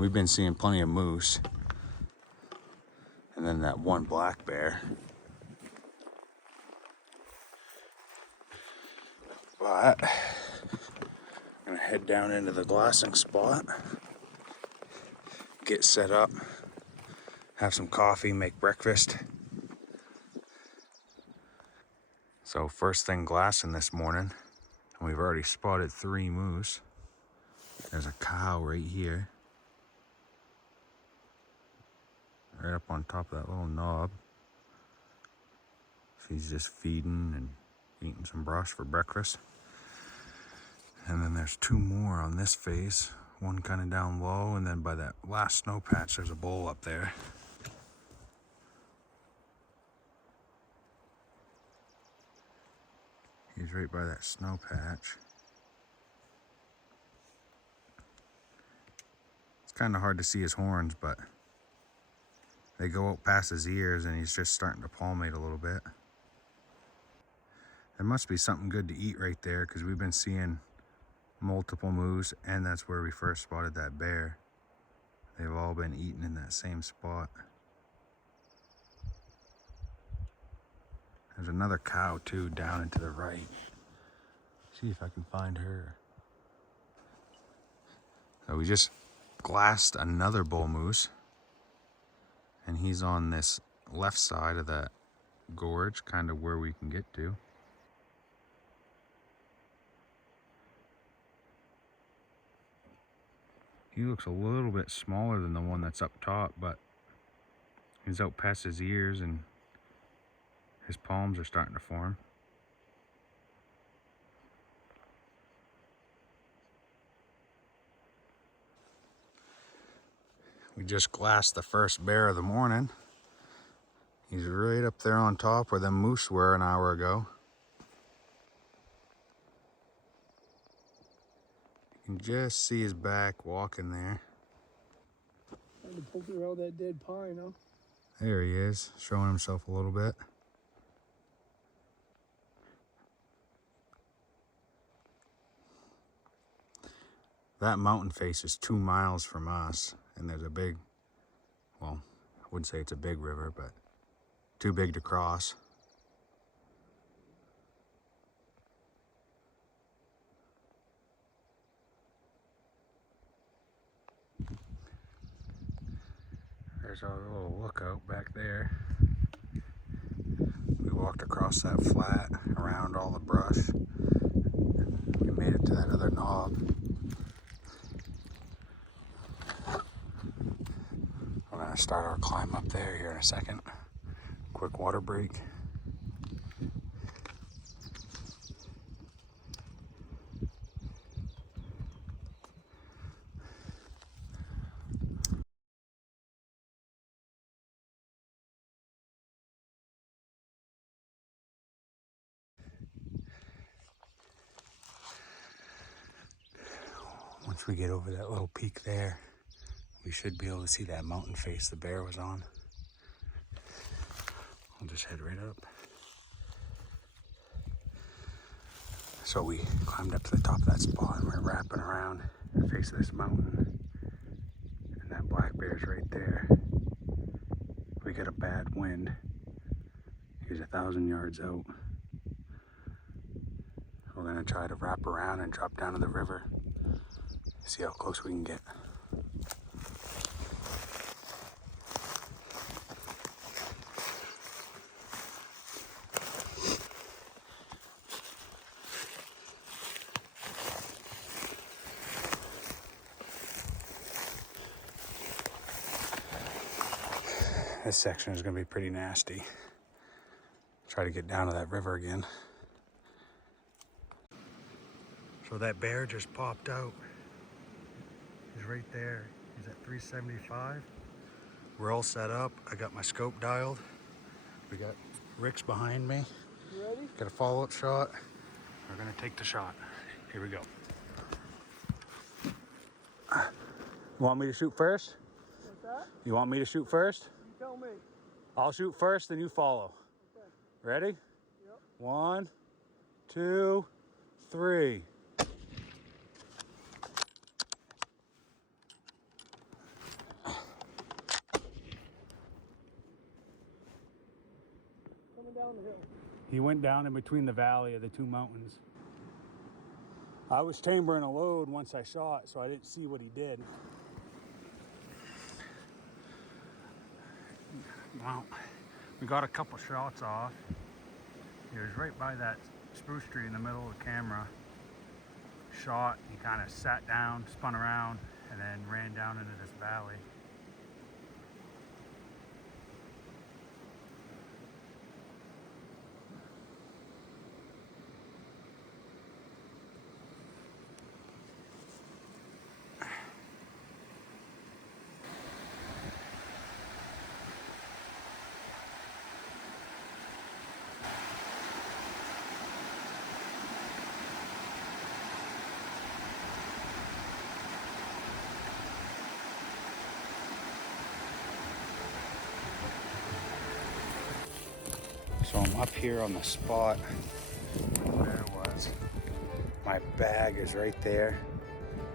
we've been seeing plenty of moose. And then that one black bear. But I'm gonna head down into the glassing spot, get set up, have some coffee, make breakfast. So first thing glassing this morning, and we've already spotted 3 moose. There's a cow right here, right up on top of that little knob. She's just feeding and eating some brush for breakfast. And then there's 2 more on this face, one kind of down low, and then by that last snow patch there's a bull up there. He's right by that snow patch. It's kind of hard to see his horns, but they go out past his ears and he's just starting to palmate a little bit. There must be something good to eat right there, because we've been seeing multiple moose, and that's where we first spotted that bear. They've all been eating in that same spot. There's another cow too down and to the right. See if I can find her. So we just glassed another bull moose, and he's on this left side of that gorge, kind of where we can get to. He looks a little bit smaller than the one that's up top, but he's out past his ears and his palms are starting to form. We just glassed the first bear of the morning. He's right up there on top where the moose were an hour ago. You can just see his back walking there. Trying to poke around that dead pine, huh? There he is, showing himself a little bit. That mountain face is 2 miles from us, and there's a big, well, I wouldn't say it's a big river, but too big to cross. There's our little lookout back there. We walked across that flat, around all the brush. We made it to that other knob. We're gonna start our climb up there here in a second. Quick water break. Once we get over that little peak there, we should be able to see that mountain face the bear was on. I'll just head right up. So we climbed up to the top of that spot and we're wrapping around the face of this mountain. And that black bear's right there. If we get a bad wind, he's 1,000 yards out. We're gonna try to wrap around and drop down to the river. See how close we can get. This section is going to be pretty nasty. Try to get down to that river again. So that bear just popped out. He's right there. He's at 375. We're all set up. I got my scope dialed. We got Rick's behind me. You ready? Got a follow-up shot. We're going to take the shot. Here we go. You want me to shoot first? What's that? You want me to shoot first? You tell me. I'll shoot first, then you follow. Okay. Ready? Yep. 1, 2, 3. down the hill. He went down in between the valley of the two mountains. I was chambering a load once I shot, so I didn't see what he did. Well, we got a couple shots off. He was right by that spruce tree in the middle of the camera. Shot, he kind of sat down, spun around, and then ran down into this valley. So I'm up here on the spot where it was. My bag is right there.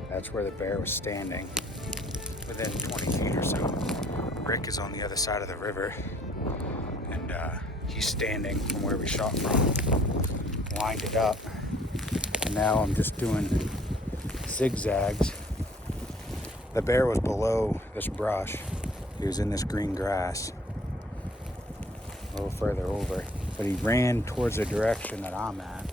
That's where the bear was standing, within 20 feet or so. Rick is on the other side of the river, and he's standing from where we shot from. Lined it up, and now I'm just doing zigzags. The bear was below this brush. He was in this green grass. A little further over, but he ran towards the direction that I'm at.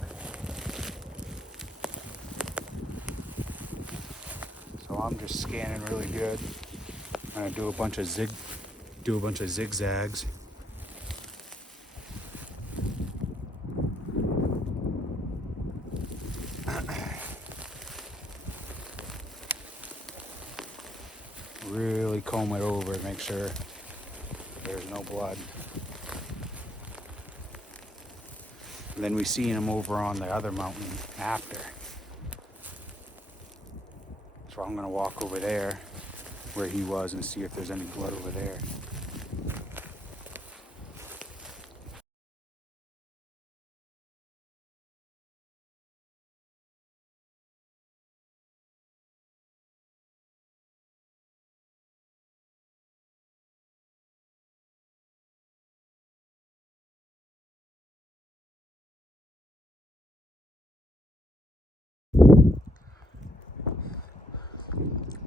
So I'm just scanning really good. I'm gonna do a bunch of zigzags. Really comb it over to make sure there's no blood. And then we seen him over on the other mountain after. So I'm gonna walk over there where he was and see if there's any blood over there.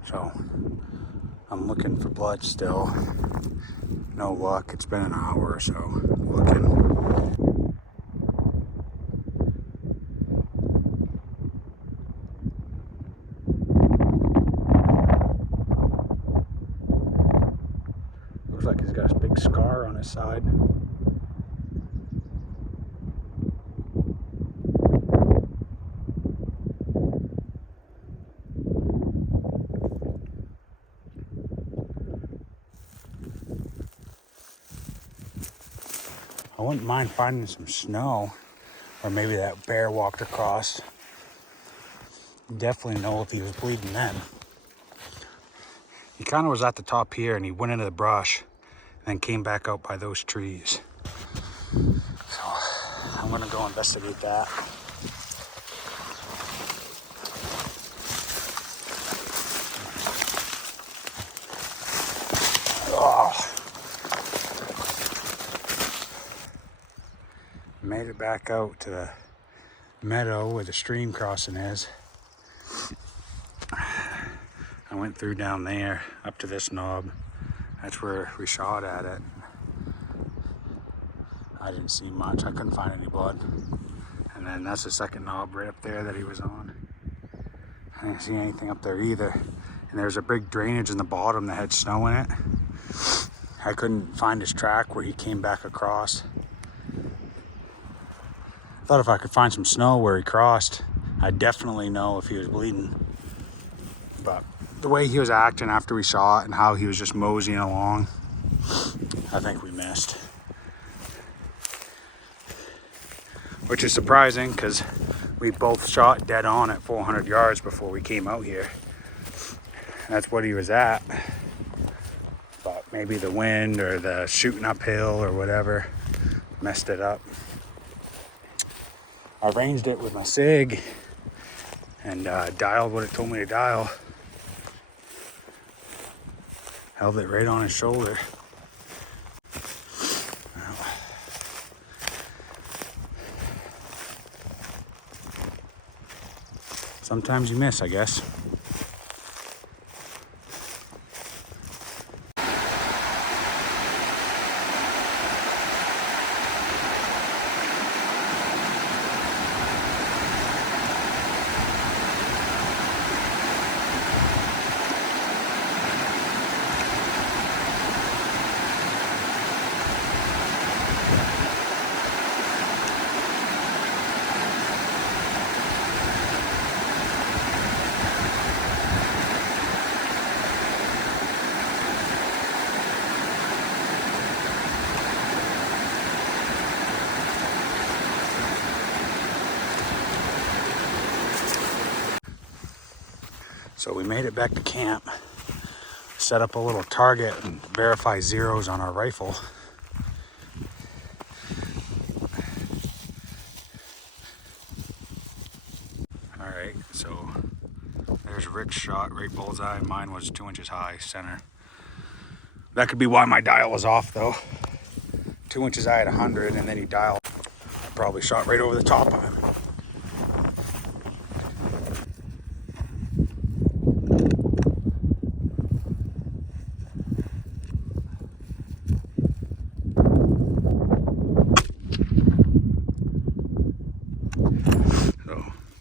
So I'm looking for blood still. No luck. It's been an hour or so looking. Looks like he's got a big scar on his side. I wouldn't mind finding some snow, or maybe that bear walked across. Definitely know if he was bleeding then. He kind of was at the top here and he went into the brush and then came back out by those trees. So I'm gonna go investigate that. Oh. Made it back out to the meadow where the stream crossing is. I went through down there up to this knob. That's where we shot at it. I didn't see much. I couldn't find any blood. And then that's the second knob right up there that he was on. I didn't see anything up there either. And there's a big drainage in the bottom that had snow in it. I couldn't find his track where he came back across. I thought if I could find some snow where he crossed, I'd definitely know if he was bleeding. But the way he was acting after we shot and how he was just moseying along, I think we missed. Which is surprising because we both shot dead on at 400 yards before we came out here. That's what he was at. But maybe the wind or the shooting uphill or whatever messed it up. I ranged it with my SIG and dialed what it told me to dial. Held it right on his shoulder. sometimes you miss, I guess. So we made it back to camp, set up a little target and verify zeros on our rifle. All right, so there's Rick's shot, right bullseye. Mine was 2 inches high, center. That could be why my dial was off though. 2 inches high at 100, and then he dialed. I probably shot right over the top of him.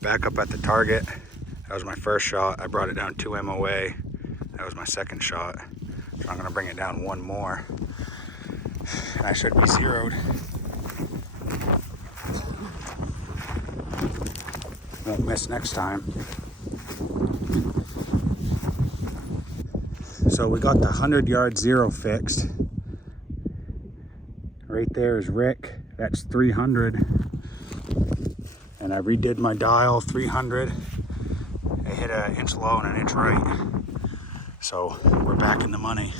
Back up at the target. That was my first shot. I brought it down 2 MOA. That was my second shot. So I'm gonna bring it down 1 more. And I should be zeroed. Won't miss next time. So we got the 100-yard zero fixed. Right there is Rick. That's 300. And I redid my dial, 300. I hit an inch low and an inch right. So we're back in the money.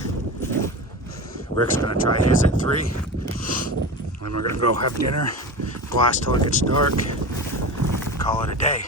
Rick's gonna try his at 3. Then we're gonna go have dinner, glass till it gets dark, call it a day.